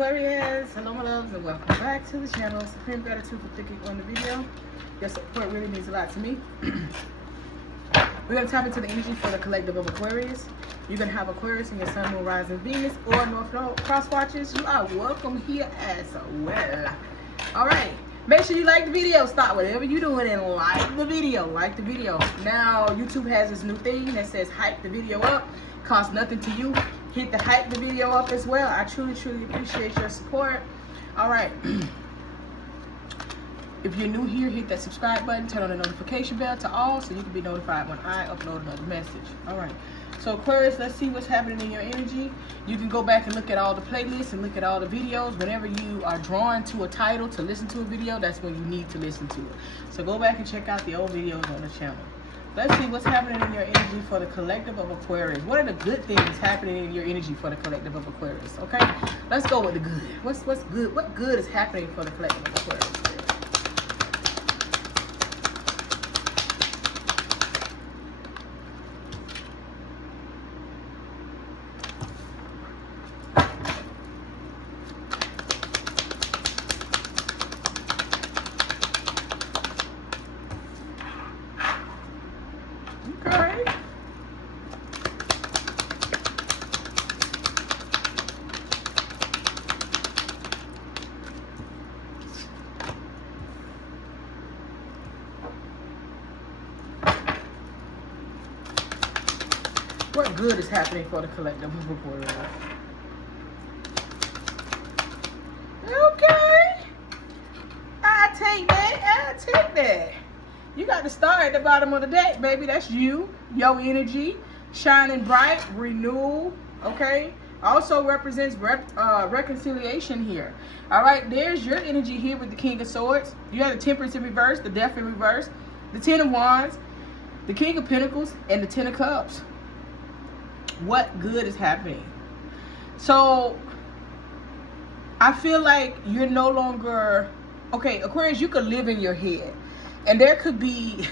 Aquarius, hello my loves and welcome back to the channel. Supreme gratitude for clicking on the video. Your support really means a lot to me. We're going to tap into the energy for the collective of Aquarius. You're going to have Aquarius in your Sun, Moon, Rising, Venus, or North Node cross watches. You are welcome here as well. Alright, make sure you like the video. Stop whatever you're doing and like the video. Like the video. Now, YouTube has this new thing that says hype the video up. Costs nothing to you. Hit the hype the video up as well. I truly appreciate your support. Alright. If you're new here, hit that subscribe button, turn on the notification bell to all so you can be notified when I upload another message. Alright. So Aquarius, let's see what's happening in your energy. You can go back and look at all the playlists and look at all the videos. Whenever you are drawn to a title to listen to a video, that's when you need to listen to it. So go back and check out the old videos on the channel. Let's see what's happening in your energy for the collective of Aquarius. What are the good things happening in your energy for the collective of Aquarius? Okay, let's go with the good. What's good? What good is happening for the collective of Aquarius? What good is happening for the collective of Aquarius? Okay. I take that. You got the star at the bottom of the deck, baby. That's you. Your energy. Shining bright. Renewal. Okay. Also represents reconciliation here. Alright. There's your energy here with the King of Swords. You have the Temperance in reverse. The Death in reverse. The Ten of Wands. The King of Pentacles. And the Ten of Cups. What good is happening? So I feel like you're no longer okay. Aquarius, you could live in your head and there could be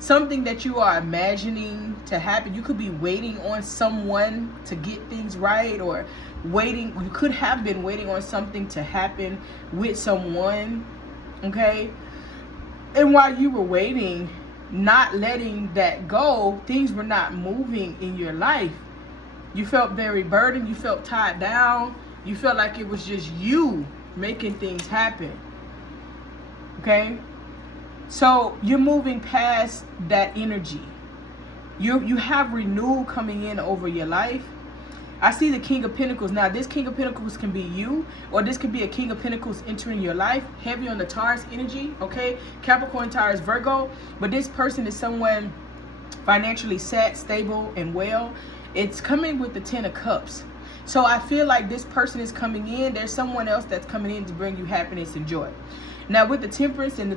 something that you are imagining to happen. You could be waiting on someone to get things right, or waiting. You could have been waiting on something to happen with someone. Okay, and while you were waiting, not letting that go, things were not moving in your life. You felt very burdened. You felt tied down. You felt like it was just you making things happen. Okay? So you're moving past that energy. You have renewal coming in over your life. I see the King of Pentacles. Now, this King of Pentacles can be you, or this could be a King of Pentacles entering your life. Heavy on the Taurus energy, okay? Capricorn, Taurus, Virgo. But this person is someone financially set, stable, and well. It's coming with the Ten of Cups. So I feel like this person is coming in. There's someone else that's coming in to bring you happiness and joy. Now, with the Temperance and the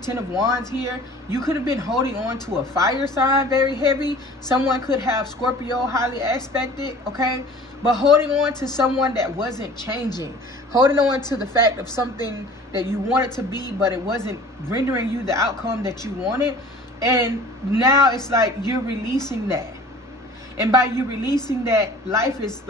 Ten of Wands here, you could have been holding on to a fire sign very heavy. Someone could have Scorpio highly aspected, okay? But holding on to someone that wasn't changing. Holding on to the fact of something that you wanted to be, but it wasn't rendering you the outcome that you wanted. And now it's like you're releasing that. And by you releasing that, life is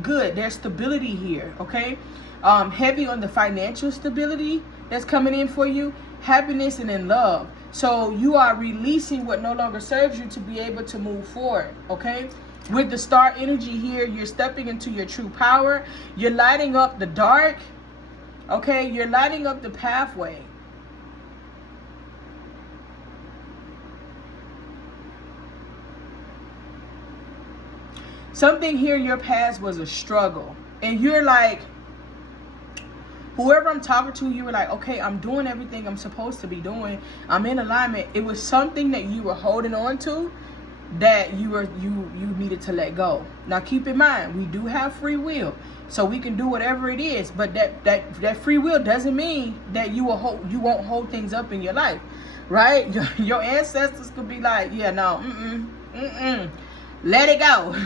good. There's stability here, okay? Heavy on the financial stability that's coming in for you, happiness and in love. So you are releasing what no longer serves you to be able to move forward, okay? With the star energy here, you're stepping into your true power. You're lighting up the dark, okay? You're lighting up the pathway. Something here in your past was a struggle. And you're like, whoever I'm talking to, you were like, okay, I'm doing everything I'm supposed to be doing. I'm in alignment. It was something that you were holding on to that you needed to let go. Now keep in mind, we do have free will. So we can do whatever it is. But that free will doesn't mean that you won't hold things up in your life. Right? Your ancestors could be like, yeah, no, let it go.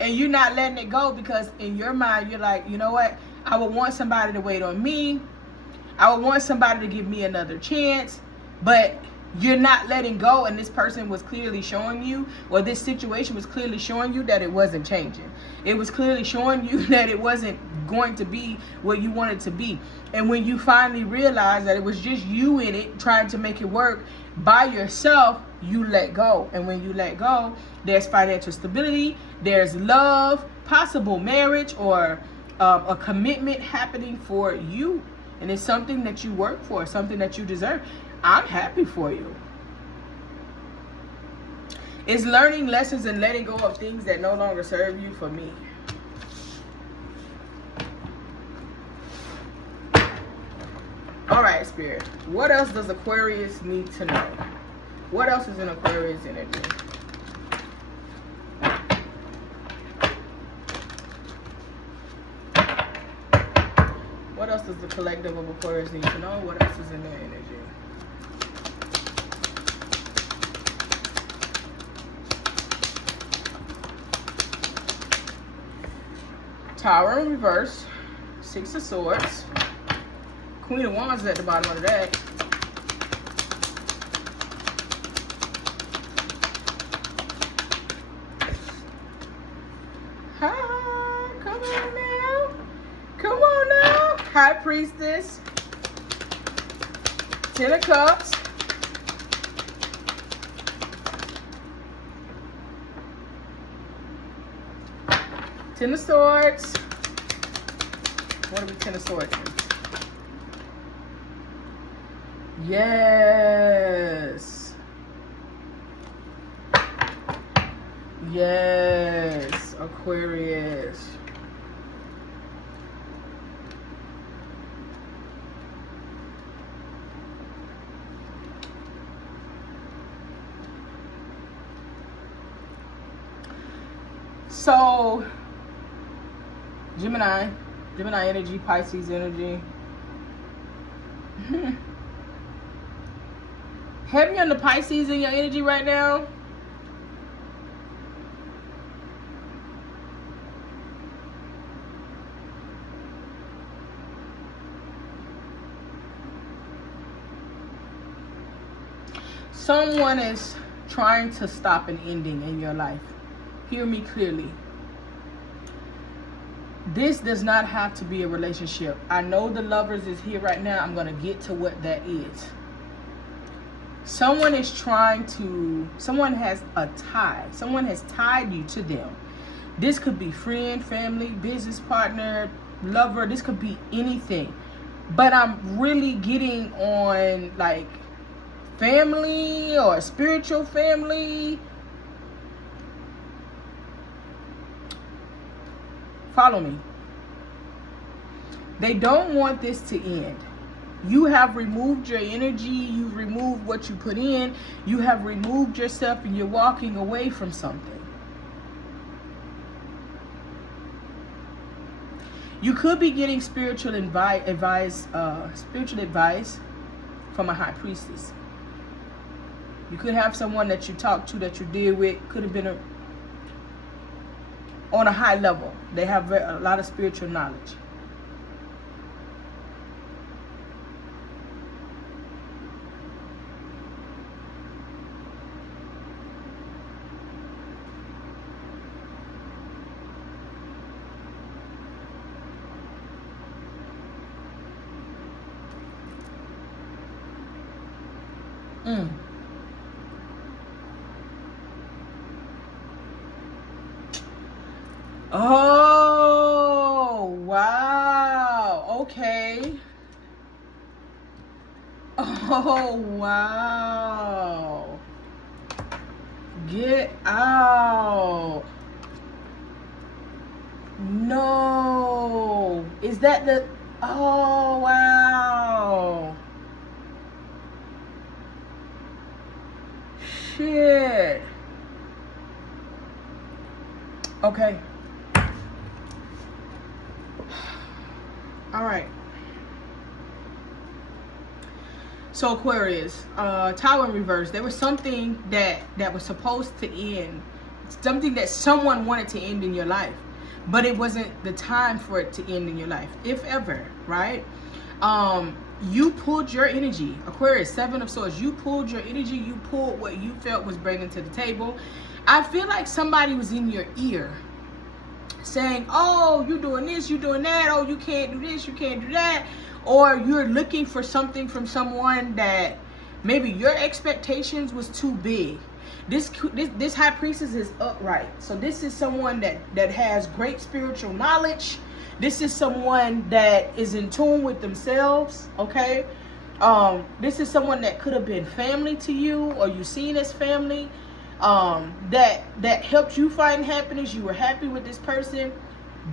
And you're not letting it go because in your mind you're like, you know what, I would want somebody to wait on me. I would want somebody to give me another chance. But you're not letting go, and this person was clearly showing you, or this situation was clearly showing you that it wasn't changing. It was clearly showing you that it wasn't going to be what you want it to be. And when you finally realize that it was just you in it trying to make it work by yourself, you let go. And when you let go, there's financial stability, there's love, possible marriage, or a commitment happening for you. And it's something that you work for, something that you deserve. I'm happy for you. It's learning lessons and letting go of things that no longer serve you for me. All right, Spirit. What else does Aquarius need to know? What else is in Aquarius energy? What else does the collective of Aquarius need to know? What else is in their energy? Tower in reverse, Six of Swords, Queen of Wands is at the bottom of the deck. Hi, come on now. Come on now. High Priestess, Ten of Cups, Ten of Swords. What are we Ten of Swords? Yes. Yes, Aquarius. So, Gemini energy, Pisces energy. Heavy on the Pisces in your energy right now. Someone is trying to stop an ending in your life. Hear me clearly. This does not have to be a relationship. I know the Lovers is here right now. I'm going to get to what that is. Someone is someone has a tie. Someone has tied you to them. This could be friend, family, business partner, lover. This could be anything. But I'm really getting on like family or spiritual family. Follow me. They don't want this to end. You have removed your energy. You've removed what you put in. You have removed yourself and you're walking away from something. You could be getting spiritual advice from a high priestess. You could have someone that you talk to, that you deal with. Could have been on a high level. They have a lot of spiritual knowledge. Oh, wow. Okay. Oh, wow. Get out. No. Is that the... Oh, wow. Shit. Okay. All right. So Aquarius, Tower in reverse. There was something that was supposed to end, something that someone wanted to end in your life, but it wasn't the time for it to end in your life, if ever, right? You pulled your energy, Aquarius, Seven of Swords. You pulled your energy. You pulled what you felt was bringing to the table. I feel like somebody was in your ear. saying, oh, you're doing this, you're doing that, oh, you can't do this, you can't do that, or you're looking for something from someone that maybe your expectations was too big. This high priestess is upright. So this is someone that has great spiritual knowledge. This is someone that is in tune with themselves, okay? This is someone that could have been family to you, or you seen as family, that helped you find happiness. You were happy with this person,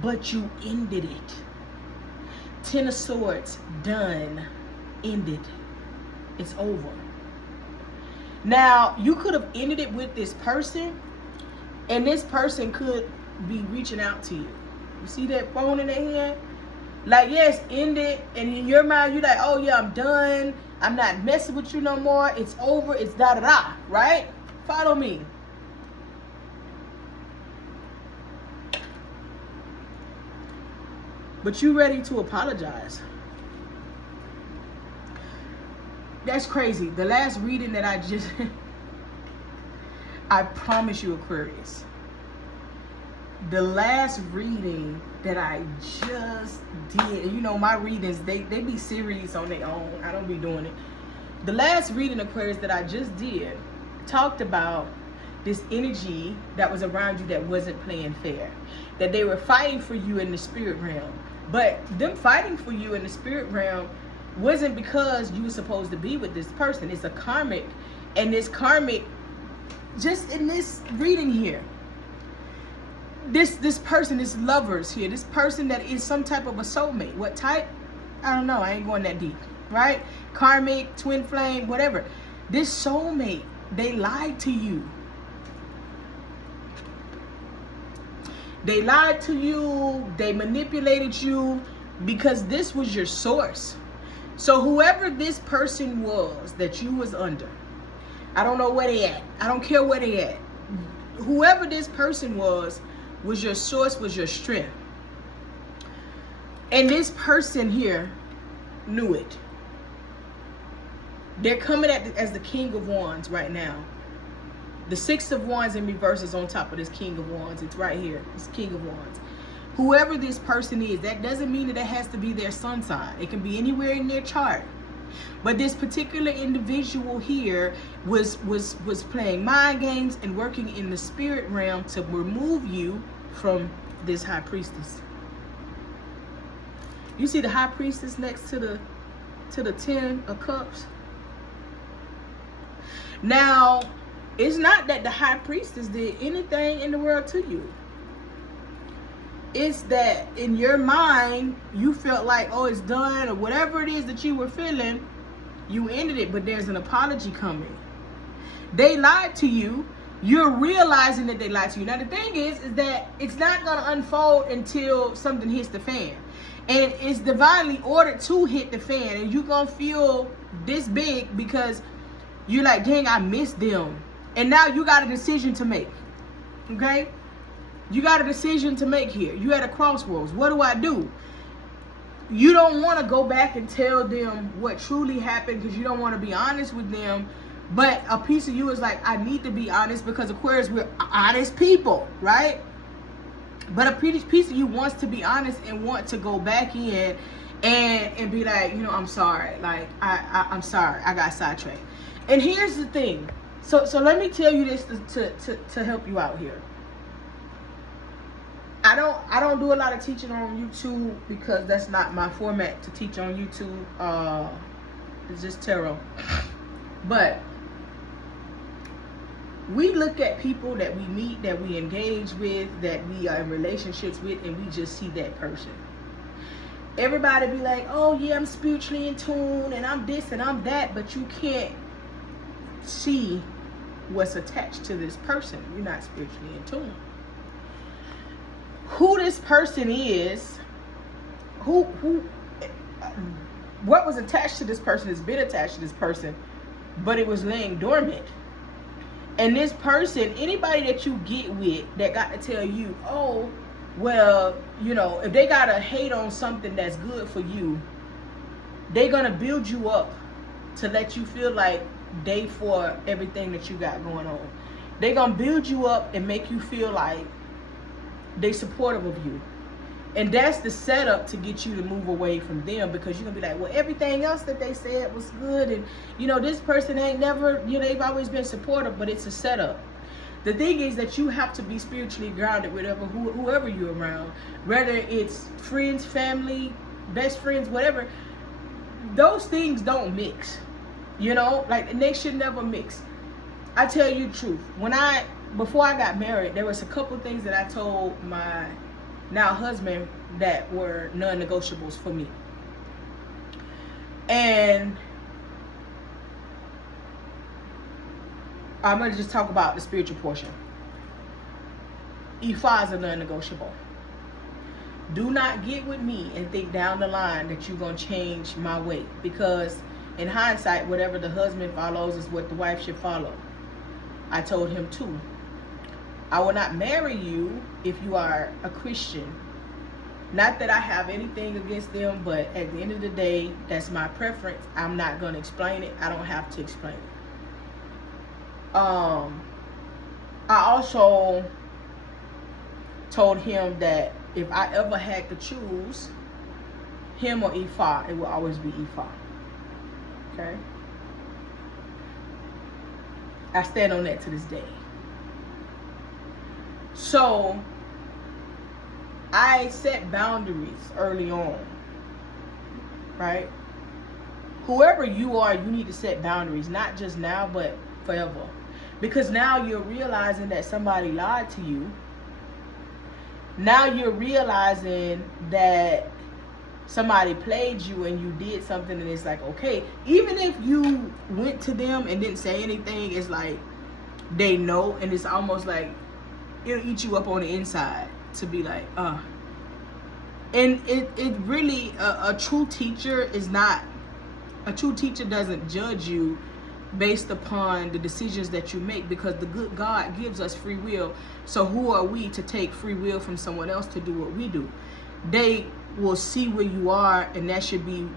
but you ended it. 10 of Swords, done, ended. It's over. Now, you could have ended it with this person, and this person could be reaching out to you. You see that phone in their hand? Like, yes, end it, and in your mind, you're like, oh yeah, I'm done. I'm not messing with you no more. It's over. It's da-da-da, right? Follow me. But you ready to apologize. That's crazy. The last reading that I just... I promise you, Aquarius. The last reading that I just did, and you know my readings, they be serious on their own. I don't be doing it. The last reading, Aquarius, that I just did talked about this energy that was around you that wasn't playing fair. That they were fighting for you in the spirit realm. But them fighting for you in the spirit realm wasn't because you were supposed to be with this person. It's a karmic. And this karmic, just in this reading here, this person, this lovers here, this person that is some type of a soulmate. What type? I don't know. I ain't going that deep. Right? Karmic, twin flame, whatever. This soulmate, they lied to you. They lied to you. They manipulated you because this was your source. So whoever this person was that you was under, I don't know where they at. I don't care where they at. Whoever this person was your source, was your strength. And this person here knew it. They're coming as the King of Wands right now. The Six of Wands in reverse is on top of this King of Wands. It's right here. It's King of Wands. Whoever this person is, that doesn't mean that it has to be their sun sign. It can be anywhere in their chart. But this particular individual here was playing mind games and working in the spirit realm to remove you from this high priestess. You see the high priestess next to the 10 of cups? Now, it's not that the high priestess did anything in the world to you. It's that in your mind, you felt like, oh, it's done, or whatever it is that you were feeling, you ended it, but there's an apology coming. They lied to you. You're realizing that they lied to you. Now, the thing is that it's not going to unfold until something hits the fan. And it's divinely ordered to hit the fan. And you're going to feel this big because you're like, dang, I missed them. And now you got a decision to make. Okay? You got a decision to make here. You at a crossroads. What do I do? You don't want to go back and tell them what truly happened because you don't want to be honest with them. But a piece of you is like, I need to be honest because Aquarius, we're honest people, right? But a piece of you wants to be honest and want to go back in and be like, you know, I'm sorry. Like, I'm sorry. I got sidetracked. And here's the thing. So let me tell you this to help you out here. I don't do a lot of teaching on YouTube because that's not my format to teach on YouTube. It's just tarot. But we look at people that we meet, that we engage with, that we are in relationships with, and we just see that person. Everybody be like, oh yeah, I'm spiritually in tune, and I'm this and I'm that, but you can't see what's attached to this person. You're not spiritually in tune. Who this person is, what was attached to this person has been attached to this person, but it was laying dormant. And this person, anybody that you get with that got to tell you, oh, well, you know, if they got to hate on something that's good for you, they're going to build you up to let you feel like they for everything that you got going on. They're going to build you up and make you feel like they supportive of you. And that's the setup to get you to move away from them, because you're going to be like, well, everything else that they said was good. And, you know, this person ain't never, you know, they've always been supportive, but it's a setup. The thing is that you have to be spiritually grounded with whoever you're around, whether it's friends, family, best friends, whatever. Those things don't mix, you know, like, and they should never mix. I tell you the truth. Before I got married, there was a couple things that I told my now husband that were non-negotiables for me. And I'm going to just talk about the spiritual portion. Ifa is a non-negotiable. Do not get with me and think down the line that you're going to change my way. Because in hindsight, whatever the husband follows is what the wife should follow. I told him too. I will not marry you if you are a Christian. Not that I have anything against them, but at the end of the day, that's my preference. I'm not going to explain it. I don't have to explain it. I also told him that if I ever had to choose him or Ifa, it will always be Ifa. Okay? I stand on that to this day. So I set boundaries early on, right? Whoever you are, you need to set boundaries, not just now, but forever. Because now you're realizing that somebody lied to you. Now you're realizing that somebody played you and you did something, and it's like, okay, even if you went to them and didn't say anything, it's like they know, and it's almost like it'll eat you up on the inside to be like, and it really, a true teacher doesn't judge you based upon the decisions that you make, because the good God gives us free will. So who are we to take free will from someone else to do what we do? They will see where you are, and that should be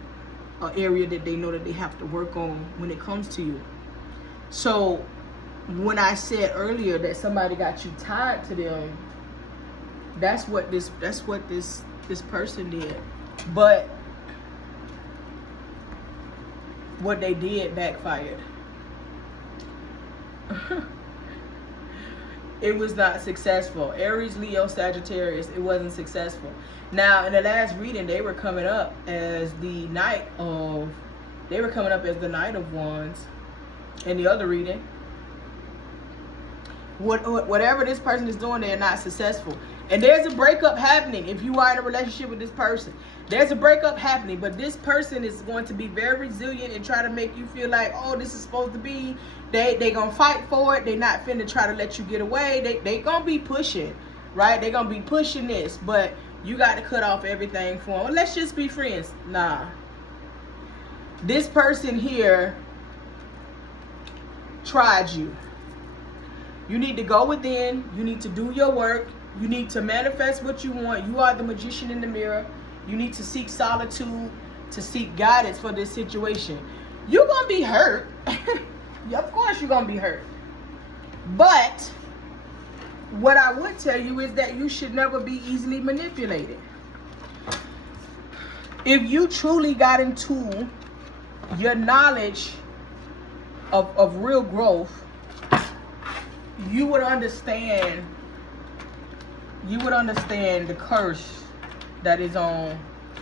an area that they know that they have to work on when it comes to you. So when I said earlier that somebody got you tied to them, that's what this person did. But what they did backfired. It was not successful. Aries, Leo, Sagittarius, it wasn't successful. Now, in the last reading, they were coming up as the Knight of Wands. In the other reading, whatever this person is doing, they're not successful. And there's a breakup happening. If you are in a relationship with this person, there's a breakup happening, but this person is going to be very resilient and try to make you feel like, oh, this is supposed to be. They gonna fight for it. They not finna try to let you get away. They gonna be pushing, right? They gonna be pushing this, but you got to cut off everything for them. Well, let's just be friends. Nah. This person here tried you. You need to go within. You need to do your work. You need to manifest what you want. You are the magician in the mirror. You need to seek solitude, to seek guidance for this situation. You're going to be hurt. Of course you're going to be hurt. But what I would tell you is that you should never be easily manipulated. If you truly got into your knowledge of real growth, you would understand the curse that is on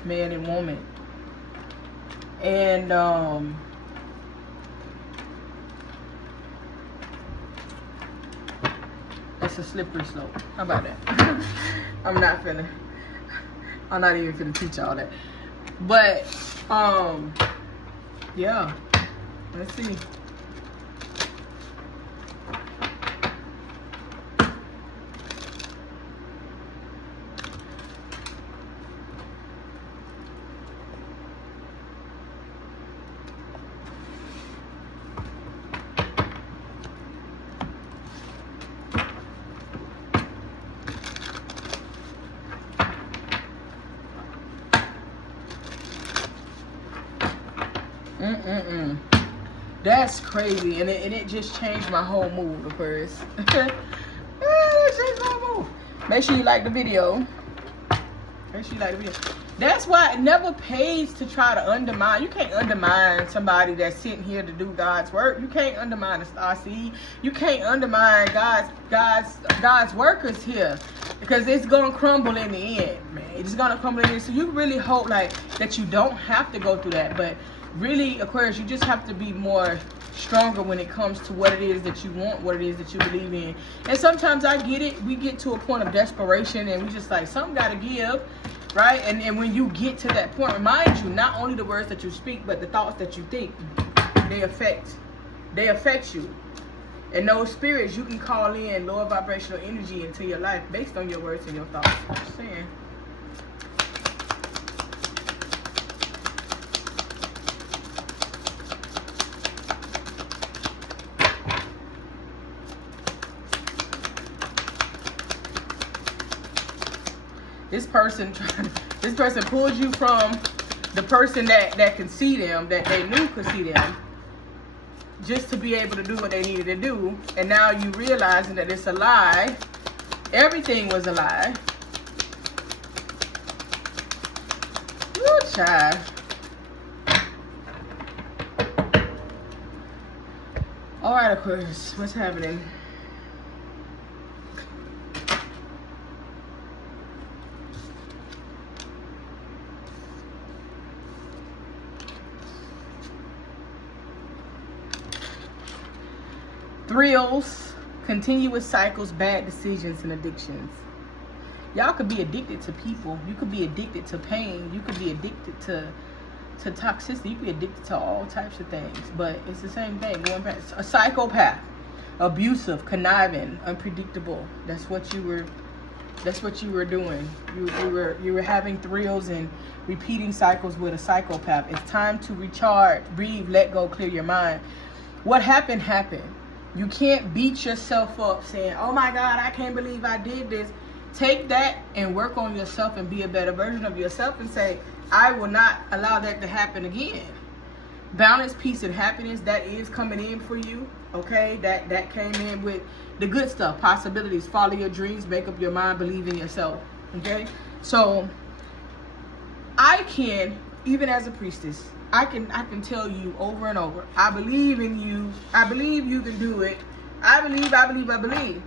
man and woman. And it's a slippery slope. How about that? I'm not even finna teach all that. But yeah. Let's see. That's crazy, and it just changed my whole mood, Aquarius. It changed my mood. Make sure you like the video. Make sure you like the video. That's why it never pays to try to undermine. You can't undermine somebody that's sitting here to do God's work. You can't undermine the star seed. You can't undermine God's workers here, because it's gonna crumble in the end, man. It's gonna crumble in the end. So you really hope like that you don't have to go through that. But really, Aquarius, you just have to be more stronger when it comes to what it is that you want, what it is that you believe in. And sometimes I get it. We get to a point of desperation and we just like, something gotta give. Right? And when you get to that point, remind you, not only the words that you speak, but the thoughts that you think, they affect you. And those spirits, you can call in lower vibrational energy into your life based on your words and your thoughts. I'm just saying. This person pulls you from the person that can see them, that they knew could see them, just to be able to do what they needed to do. And now you realizing that it's a lie. Everything was a lie. Ooh, child. All right, Aquarius, what's happening? Thrills, continuous cycles, bad decisions, and addictions. Y'all could be addicted to people. You could be addicted to pain. You could be addicted to toxicity. You could be addicted to all types of things. But it's the same thing. Going back, a psychopath, abusive, conniving, unpredictable. That's what you were doing. You were having thrills and repeating cycles with a psychopath. It's time to recharge, breathe, let go, clear your mind. What happened happened. You can't beat yourself up saying, oh my God, I can't believe I did this. Take that and work on yourself and be a better version of yourself and say, I will not allow that to happen again. Balance, peace, and happiness, that is coming in for you. Okay, that came in with the good stuff, possibilities, follow your dreams, make up your mind, believe in yourself. Okay, so I can, even as a priestess, I can tell you over and over, I believe in you. I believe you can do it. I believe.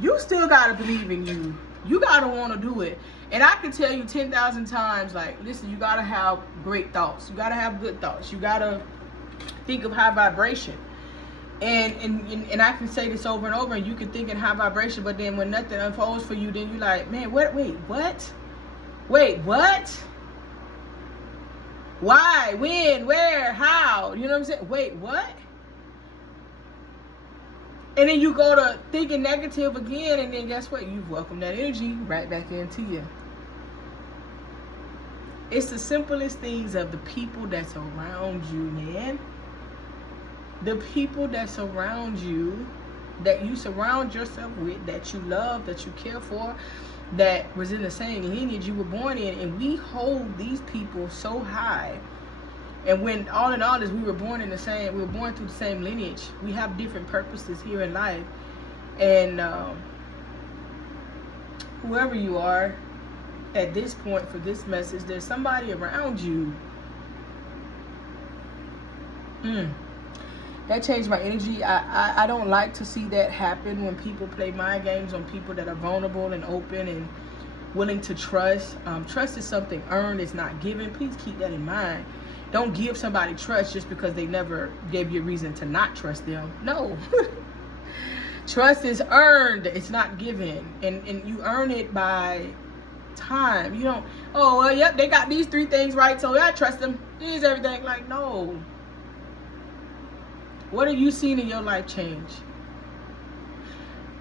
You still got to believe in you. You got to want to do it. And I can tell you 10,000 times, like, listen, you got to have great thoughts. You got to have good thoughts. You got to think of high vibration. And I can say this over and over, and you can think in high vibration, but then when nothing unfolds for you, then you're like, man, wait, what? Wait, what? Why? When? Where? How? You know what I'm saying? Wait, what? And then you go to thinking negative again, and then guess what? You've welcomed that energy right back into you. It's the simplest things of the people that's around you, man. The people that's around you, that you surround yourself with, that you love, that you care for, that was in the same lineage you were born in. And we hold these people so high. And when all in all is we were born through the same lineage. We have different purposes here in life. And whoever you are at this point for this message, there's somebody around you. That changed my energy. I don't like to see that happen when people play mind games on people that are vulnerable and open and willing to trust. Trust is something earned, it's not given. Please keep that in mind. Don't give somebody trust just because they never gave you a reason to not trust them. No. Trust is earned, it's not given. And you earn it by time. You don't, oh, well, yep, they got these 3 things right, so I trust them. Here's everything. Like, no. What have you seen in your life change?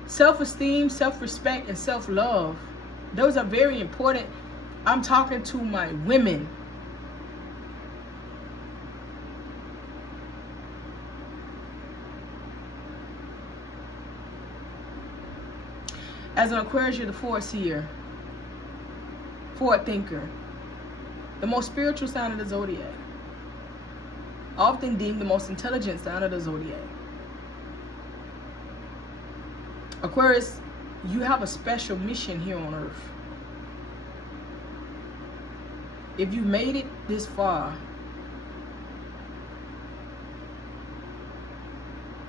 Self-esteem, self-respect, and self-love. Those are very important. I'm talking to my women. As an Aquarius, you're the forward seer, forward thinker, the most spiritual sign of the zodiac. Often deemed the most intelligent sign of the zodiac. Aquarius, You have a special mission here on earth. If you made it this far,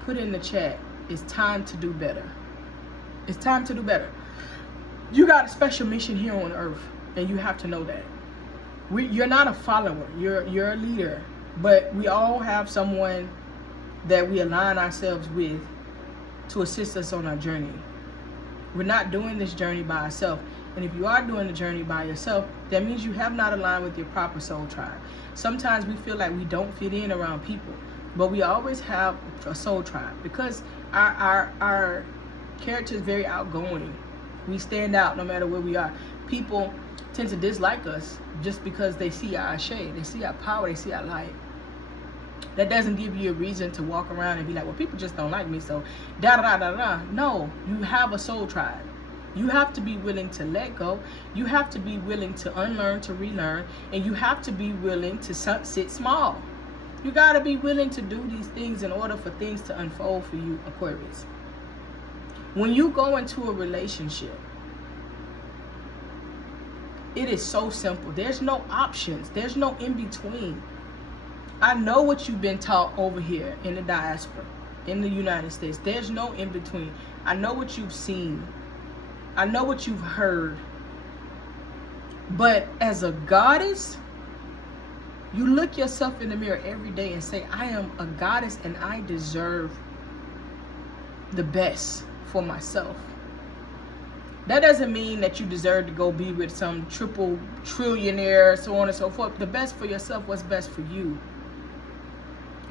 put in the chat, it's time to do better. It's time to do better. You got a special mission here on earth, and you have to know that. You're not a follower, you're a leader, but we all have someone that we align ourselves with to assist us on our journey. We're not doing this journey by ourselves. And if you are doing the journey by yourself, that means you have not aligned with your proper soul tribe. Sometimes we feel like we don't fit in around people, but we always have a soul tribe because our character is very outgoing. We stand out no matter where we are. People tend to dislike us just because they see our shade, they see our power, they see our light. That doesn't give you a reason to walk around and be like, well, people just don't like me, so da-da-da-da-da. No, you have a soul tribe. You have to be willing to let go. You have to be willing to unlearn, to relearn, and you have to be willing to sit small. You got to be willing to do these things in order for things to unfold for you, Aquarius. When you go into a relationship, it is so simple. There's no options. There's no in between. I know what you've been taught over here in the diaspora, in the United States. There's no in between. I know what you've seen. I know what you've heard. But as a goddess, you look yourself in the mirror every day and say, I am a goddess and I deserve the best for myself. That doesn't mean that you deserve to go be with some triple trillionaire, so on and so forth. The best for yourself, what's best for you.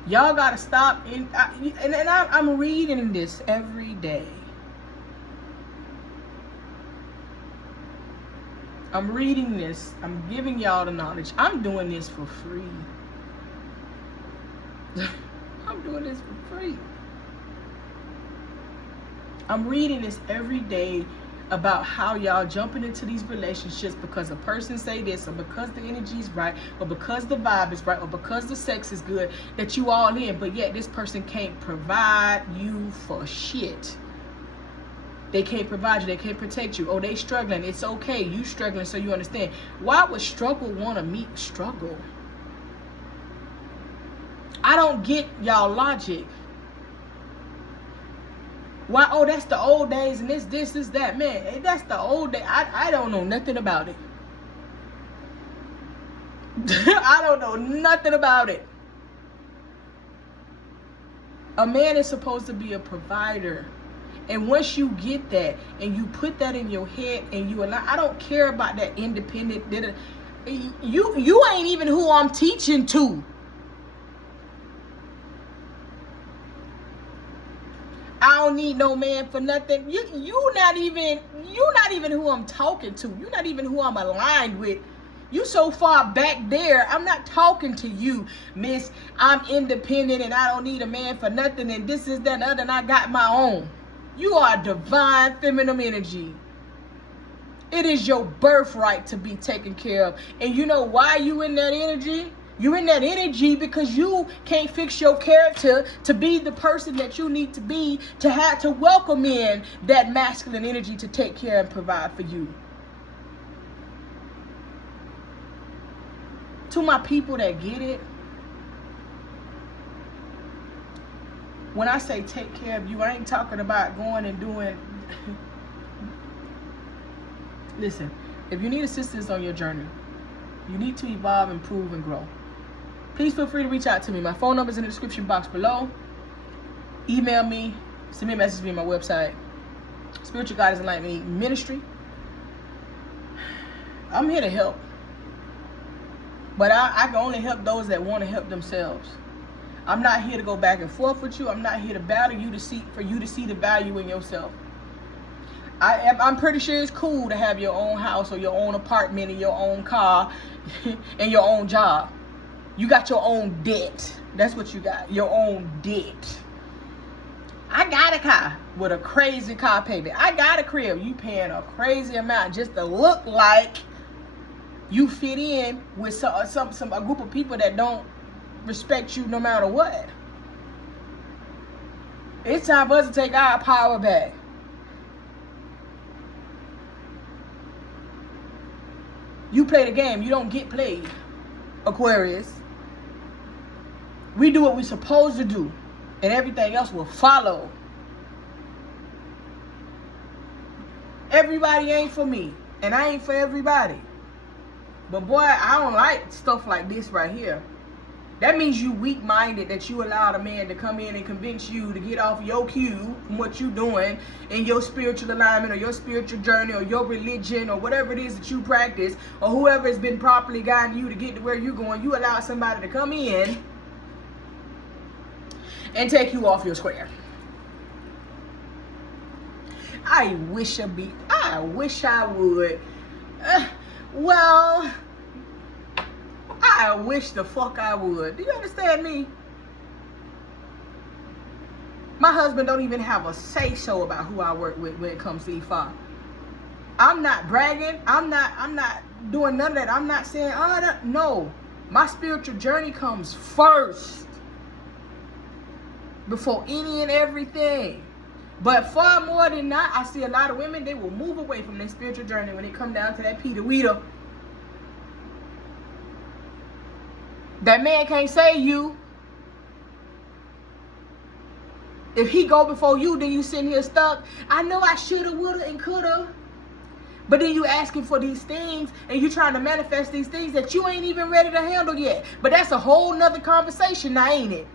Y'all got to stop. I'm reading this every day. I'm reading this. I'm giving y'all the knowledge. I'm doing this for free. I'm doing this for free. I'm reading this every day about how y'all jumping into these relationships because a person say this, or because the energy's right, or because the vibe is right, or because the sex is good, that you all in, but yet this person can't provide you for shit. They can't provide you, they can't protect you. Oh, they struggling. It's okay. You struggling, so you understand. Why would struggle want to meet struggle? I don't get y'all logic. Why? Oh, that's the old days and this is that. Man, that's the old day. I don't know nothing about it. I don't know nothing about it. A man is supposed to be a provider. And once you get that and you put that in your head and you allow, I don't care about that independent. You ain't even who I'm teaching to. I don't need no man for nothing. You not even who I'm talking to. You're not even who I'm aligned with. You so far back there. I'm not talking to you, miss. I'm independent and I don't need a man for nothing and this is that and other and I got my own. You are divine feminine energy. It is your birthright to be taken care of. And you know why you in that energy? You're in that energy because you can't fix your character to be the person that you need to be, to have to welcome in that masculine energy to take care and provide for you. To my people that get it, when I say take care of you, I ain't talking about going and doing. Listen, if you need assistance on your journey, you need to evolve, improve, and grow. Please feel free to reach out to me. My phone number is in the description box below. Email me, send me a message via my website, Spiritualgawddess Enlightenment Ministry. I'm here to help. But I can only help those that want to help themselves. I'm not here to go back and forth with you. I'm not here to battle you for you to see the value in yourself. I'm pretty sure it's cool to have your own house or your own apartment and your own car and your own job. You got your own debt. That's what you got. Your own debt. I got a car with a crazy car payment. I got a crib. You paying a crazy amount just to look like you fit in with a group of people that don't respect you no matter what. It's time for us to take our power back. You play the game. You don't get played, Aquarius. We do what we're supposed to do, and everything else will follow. Everybody ain't for me, and I ain't for everybody. But boy, I don't like stuff like this right here. That means you weak-minded, that you allowed a man to come in and convince you to get off your cue from what you doing in your spiritual alignment or your spiritual journey or your religion or whatever it is that you practice, or whoever has been properly guiding you to get to where you're going. You allow somebody to come in and take you off your square. I wish I would. Well, I wish the fuck I would. Do you understand me? My husband don't even have a say-so about who I work with when it comes to Ifa. I'm not bragging. I'm not doing none of that. I'm not saying, no. My spiritual journey comes first before any and everything. But far more than not, I see a lot of women, they will move away from their spiritual journey when it come down to that Peter Weeder. That man can't save you. If he go before you, then you sitting here stuck. I know I shoulda, woulda, and coulda. But then you asking for these things, and you trying to manifest these things that you ain't even ready to handle yet. But that's a whole nother conversation now, ain't it?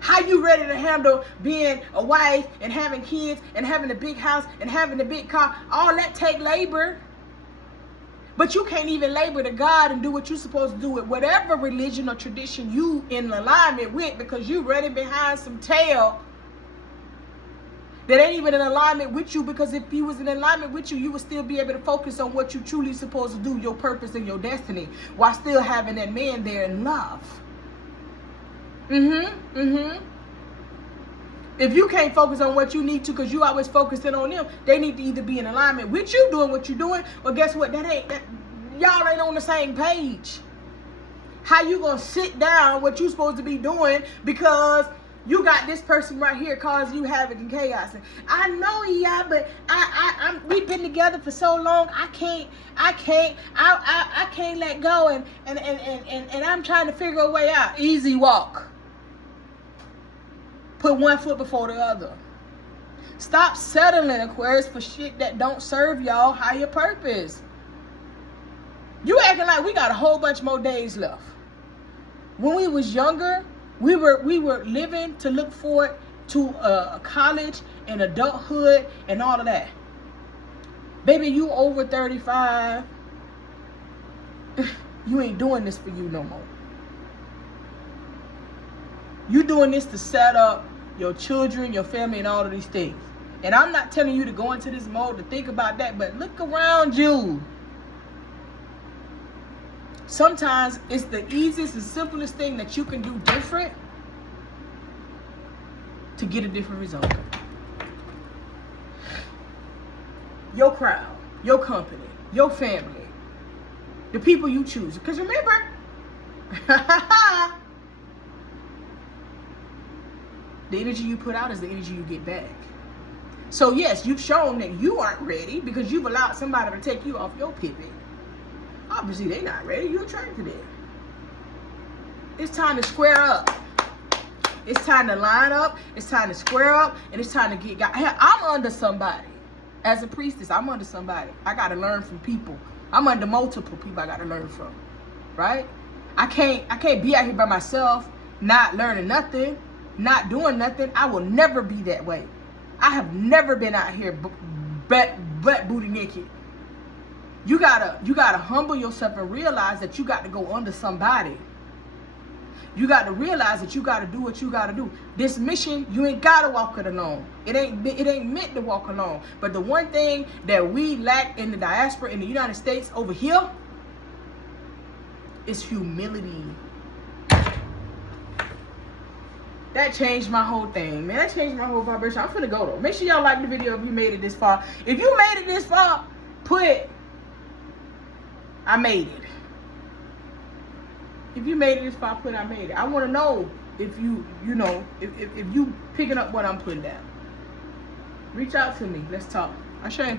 How you ready to handle being a wife and having kids and having a big house and having a big car? All that take labor. But you can't even labor to God and do what you're supposed to do with whatever religion or tradition you in alignment with, because you running behind some tail that ain't even in alignment with you. Because if you was in alignment with you, you would still be able to focus on what you truly supposed to do, your purpose and your destiny, while still having that man there in love. If you can't focus on what you need to, because you always focusing on them, they need to either be in alignment with you doing what you're doing, or guess what? Y'all ain't on the same page. How you gonna sit down what you supposed to be doing because you got this person right here causing you havoc and chaos? And I know, yeah, but we've been together for so long. I can't let go, and I'm trying to figure a way out. Easy walk. Put one foot before the other. Stop settling, Aquarius, for shit that don't serve y'all higher purpose. You acting like we got a whole bunch more days left. When we was younger, we were living to look forward to college and adulthood and all of that. Baby, you over 35. You ain't doing this for you no more. You doing this to set up your children, your family, and all of these things. And I'm not telling you to go into this mode to think about that, but look around you. Sometimes it's the easiest and simplest thing that you can do different to get a different result. Your crowd, your company, your family, the people you choose. Because remember, the energy you put out is the energy you get back. So yes, you've shown that you aren't ready because you've allowed somebody to take you off your pivot. Obviously, they're not ready. You attracted it. It's time to square up. It's time to line up. It's time to square up. And it's time to get God. I'm under somebody. As a priestess, I'm under somebody. I got to learn from people. I'm under multiple people I got to learn from. Right? I can't be out here by myself, not learning nothing, not doing nothing. I will never be that way. I have never been out here butt booty naked. You gotta humble yourself and realize that you got to go under somebody. You got to realize that you got to do what you got to do. This mission, you ain't got to walk it alone. It ain't meant to walk alone. But the one thing that we lack in the diaspora in the United States over here is humility. That changed my whole thing, man. That changed my whole vibration. I'm finna go though. Make sure y'all like the video if you made it this far. If you made it this far, put I made it. If you made it this far, put I made it. I want to know if you know, if you picking up what I'm putting down. Reach out to me. Let's talk. Ashay.